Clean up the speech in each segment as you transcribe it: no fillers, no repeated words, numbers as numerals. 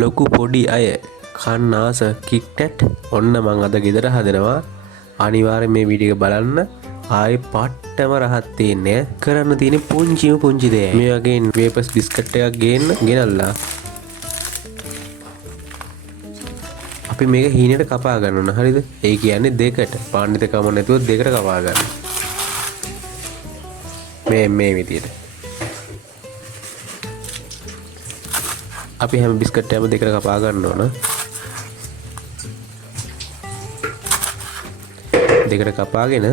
ලොකු පොඩි අය කන්න ආස කික්ටැට් ඔන්න මං අද ගෙදර හදනවා. අනිවාර්යෙන් මේ වීඩියෝ එක බලන්න. ආයේ පට්ටම රහත් තියන්නේ කරන්න තියෙන පුංචි දේ. මේ වගේ වේපර්ස් බිස්කට් එකක් ගෙනල්ලා අපි මේක හීනට කපා ගන්න ඕන. හරිද? ඒ කියන්නේ දෙකට. පාණ්ඩිතකම නැතුව දෙකට කපා ගන්න. මේ විදියට. අපි හැම බිස්කට් එකම දෙකට කපා ගන්න ඕන. දෙකට කපාගෙන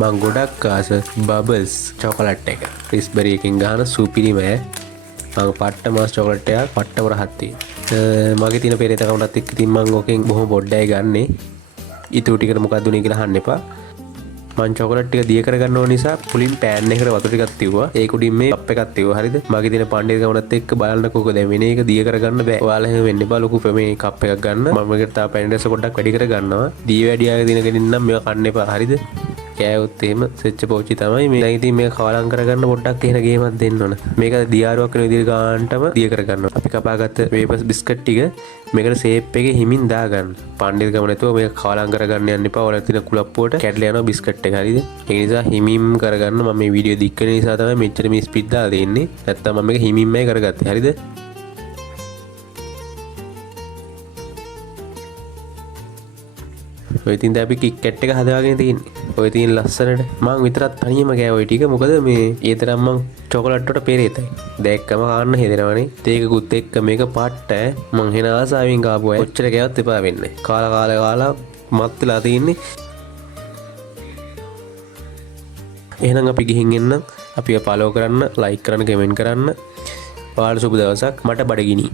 මං ගොඩක් ආස බබල්ස් චොකලට් එක ක්‍රිස්බරි එකකින් ගහන සුපිරිමය. මං පට්ට මාස් චොකලට් එකක් පට්ටම රහත් තියෙනවා. මගේ තියෙන පෙරේතකමටත් එක්ක ඉතින් මං ඕකෙන් බොහොම පොඩ්ඩයි ගන්නෙ. ඊටු ටිකට මොකක්ද උනේ කියලා අහන්න එපා. මං චොකලට් ටික දිය කරගන්න ඕන නිසා පුලින් පෑන් එකකට වතුර ටිකක් තියුවා. ඒක උඩින් මේ කප් එකක් තියුවා. හරිද? මගේ තියෙන පණ්ඩිතකමටත් එක්ක බලන්නකෝ දැන් වෙන එක දිය කරගන්න බෑ. ඔයාලා එහෙම වෙන්න එපා. ලොකු මේ කප් එකක් ගන්න. මම මේකට තා පැණි රස පොඩ්ඩක් වැඩි කර ගන්නවා. දිය වැඩි ආගෙන දිනගෙන ඉන්නම් මේවා කන්න එපා. හරිද? කෑවොත් එහෙම සෙච්ච පෝච්චි තමයි. මේ දැන් ඉතින් මේක කවලම් කරගන්න පොඩ්ඩක් එහෙන ගේමක් දෙන්න ඕන. මේක දියාරුවක් වෙන විදිහට ගන්නටම දිය කරගන්නවා. අපි කපාගත්ත වේපර්ස් බිස්කට් ටික මේකට ෂේප් එකේ හිමින් දාගන්න. පණ්ඩිතකම නැතුව මේක කවලම් කරගන්න යන්න එපා. ඔයාලා තියෙන කුලප්පුවට කැඩලා යනවා බිස්කට් එක. හරිද? ඒ නිසා හිමින් කරගන්න. මම මේ වීඩියෝ දික් කරන නිසා තමයි මෙච්චර මේ ස්පීඩ් දාලා දෙන්නේ. නැත්තම් මම මේක හිමින්මයි කරගත්තේ. හරිද? ඔය ඉතින් දැන් අපි කික්කැට් එක හදාගෙන තියෙන්නේ. ඔය තියෙන ලස්සනට මං විතරක් තනියම ගෑව ඔය ටික. මොකද මේ ඒ තරම් මං චොකලට් වලට පෙරේතයි. දැක්කම කාන්න හදනවනේ. ඒකකුත් එක්ක මේක පට්ට මං හෙන ආසාවෙන් ගාපු අය ඔච්චර කෑවත් එපා වෙන්නේ. කාලා මත් වෙලා තින්නේ. එහෙනම් අපි ගිහින් එන්න. අපිව follow කරන්න, like කරන්න, comment කරන්න. ඔයාලට සුබ දවසක්. මට බඩගිනි.